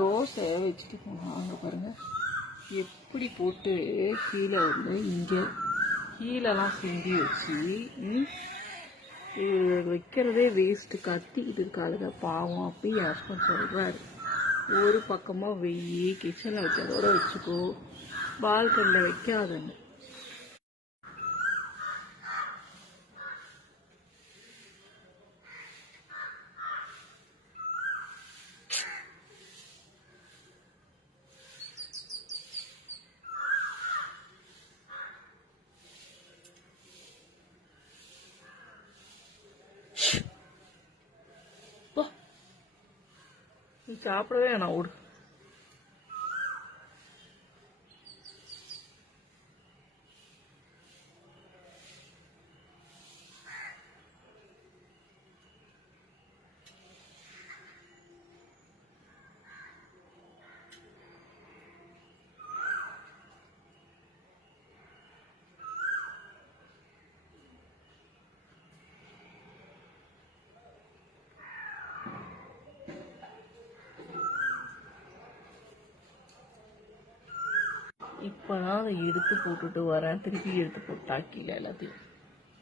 தோசை வச்சுட்டு போனாங்க பாருங்க, எப்படி போட்டு கீழே வந்து இங்கே கீழெல்லாம் சிந்தி வச்சு வைக்கிறதே வேஸ்ட்டு. கத்திக்கிட்டு இருக்காளுங்க பாவம். அப்படி என் ஹஸ்பண்ட் சொல்கிறாரு, ஒரு பக்கமாக வெய்யி, கிச்சனில் வைக்கிறதோட வச்சுக்கோ, பால்கனியில் வைக்காதன்னு. நீ சாப்பிடவே வேணாம், ஓடு. இப்போதான் அதை எடுத்து போட்டுட்டு வரேன், திருப்பி எடுத்து போட்டாக்கில எல்லாத்தையும்.